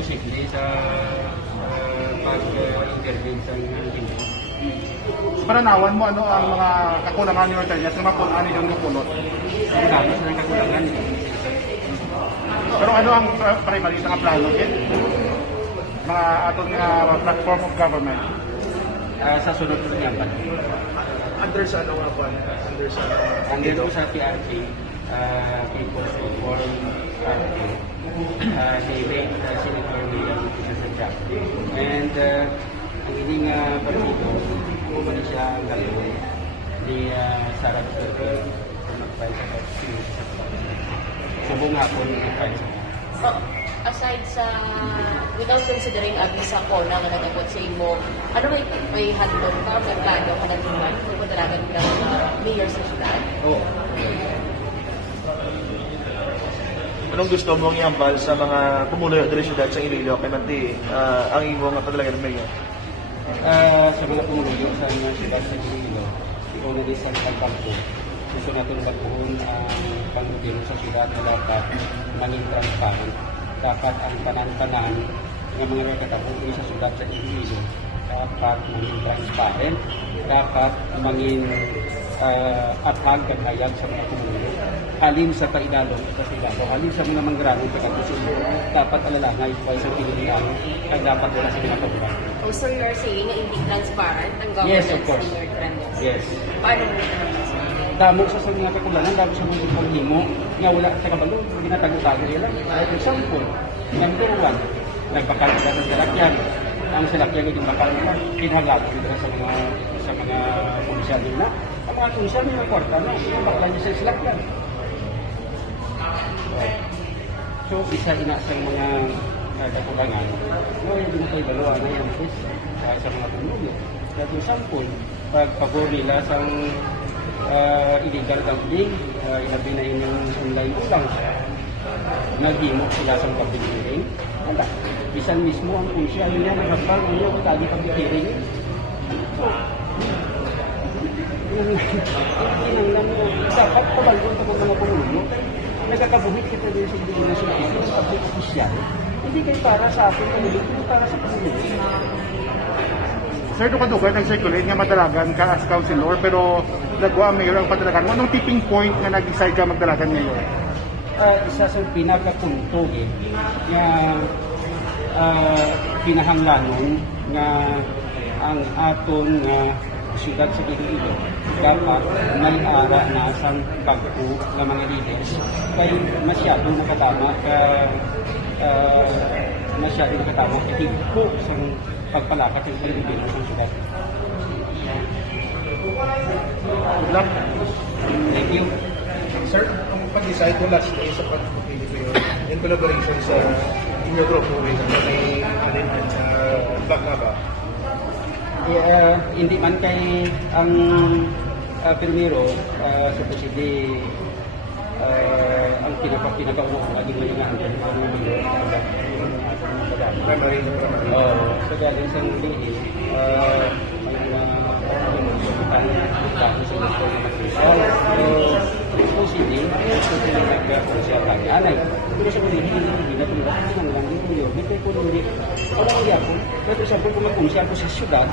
posible sa pag-intervene sa Ginoo. Sa pananawan mo, ano ang mga kakulangan ni Ortelias na mapunan ni John Gupulot? Marami sa kakulangan. Pero ano ang primary sa mga plano din? Mga atong platform of government? Sa sunod ko niyan ba? Under sa ano nga ba? Under ko sa PRK, People's Reform Party, ni Senator William Sasadja. And ang ining partido, kumuli siya ang gagawin ni Sara Duterte kung mag-file sa subong hapon mag-file sa aside sa, without considering sa Kona nga nag-abot sa imo, ano may handle ka, may plano ka ng tuwan kung madalagan ka ng mayor sa syudad? Oo. Anong gusto mong iambal sa mga pumuloy at syudad sa Iloilo kay Manti ang imo nga padalagan ng mayor? Sa mga pumuluyo sa mga syudad sa Iloilo, ikaw na din sa pagpagpo. Gusto natin magbuhon ang pangudiro sa syudad na dapat maging transparent. Dapat ang tanan-tanan ng mga nagkatabuhi sa syudad sa Iloilo dapat maging transparent. Dapat maging atag kagayag sa mga pumuluyo. Halin sa kaidalong halin sa mga manggaranong pagkatusin, dapat alalangay kung sa pinilihan ay dapat wala sa mga pagkakas. Oh, so you are saying na hindi transparent ang governance Yes, of course. ni Lord Trenders? Yes. Paano mo naman sa Damo sa mga kakulangan, damo sa mga paghimo, nga wala sa kabalong, ginatago-tago nila. For example, number 1, nagbakal sila sa salakyan. Ang salakyan ay bakal nila, pinaglago nila sa mga komisyan nila. Ang mga komisyan nila kwarta na, bakal niya sa salakyan. So, isa ina sa mga kakulangan, hindi tayo baluan na yan sa mga pamilya. For example, pagpabor nila sa illegal gambling, ilabi na inyong online ulang. Naghimok sila sa public hearing. Bisan mismo ang punsya niya nagkakal niya kung tali public hearing. So, dapat pabalgon sa mga pumulo. Nagkakabuhit kita din sa international sa public official. Hindi kayo para sa atin, hindi para sa pumulo. Sir, doon ka nag-circulate nga madalagan ka as councilor, pero nagwa ang mayor ang padalagan mo. Anong tipping point na nag-decide ka magdalagan mayor? Isa sa pinakapunto nga pinahanglanon nga ang aton nga siyudad sa Iloilo dapat may ara na sa pagpo ng mga leaders kay masyado makatama itigpo sa pagpalakat ng Pilipino sa siyudad. Good luck. Thank you. Sir, ang pag-decide ko last day sa pagpupili ko yun, yung collaboration sa inyo group mo rin, may alin sa Black Haba. Hindi man kay ang Primero, supposedly ang pinaka-uno lagi mo yung Primary. so galing sa lihi, supposedly, nag-consya tayo. Anay, pero sa mga hindi na pinag ng lang yun, hindi ko hindi. Wala ang yapon. Pero sa kung mag-consya ako sa syudad,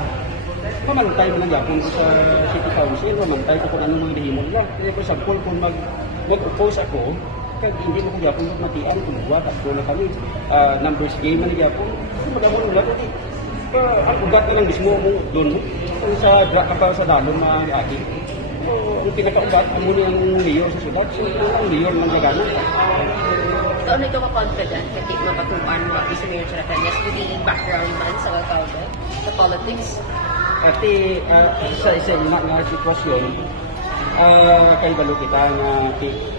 mamantay mo lang yapon ko sa city council, mamantay ko kung anong mga dihimon lang. Kaya for example, kung mag-oppose ako, kaya hindi mo kung yapon matian, kung buwat, ako na kami, numbers game na yapon, kung mag-amon ulat, ang ugat na lang mismo mo doon mo, kung sa kapal sa dalong maaari. So, ang pinaka-ugat, ang muna ang mayor sa syudad, so ang mayor ng nagana. So, ano ito ka-confident na di mapatuan mo si Mayor Trenders with the background man sa Caldo, sa politics? Kasi sa isa nga sitwasyon, kay balo kita na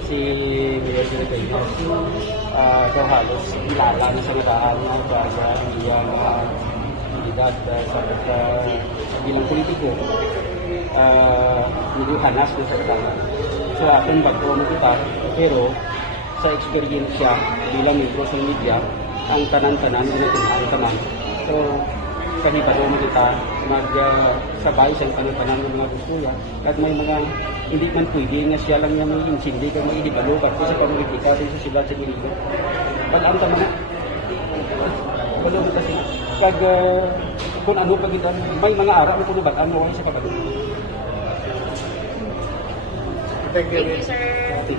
si Mayor Trenders, so halos ilala na sa nataan na kaya hindi kandidat sa bilang politiko, hindi hanas na sa katana. So aking bago mo kita, pero sa experience bilang social media, ang tanan-tanan, ang tanan. So kasi bago mo kita, magsabay sa tanan-tanan ng mga gusto yan. At may mga hindi man pwede nga siya lang yung may insindi kung may idibalo, kasi sa pamilitika sa sila sa Iloilo. Pag ang taman na, kag kung ano pag may mga ara mo kuno batan mo sa pagkatapos. Thank you. Thank you, sir.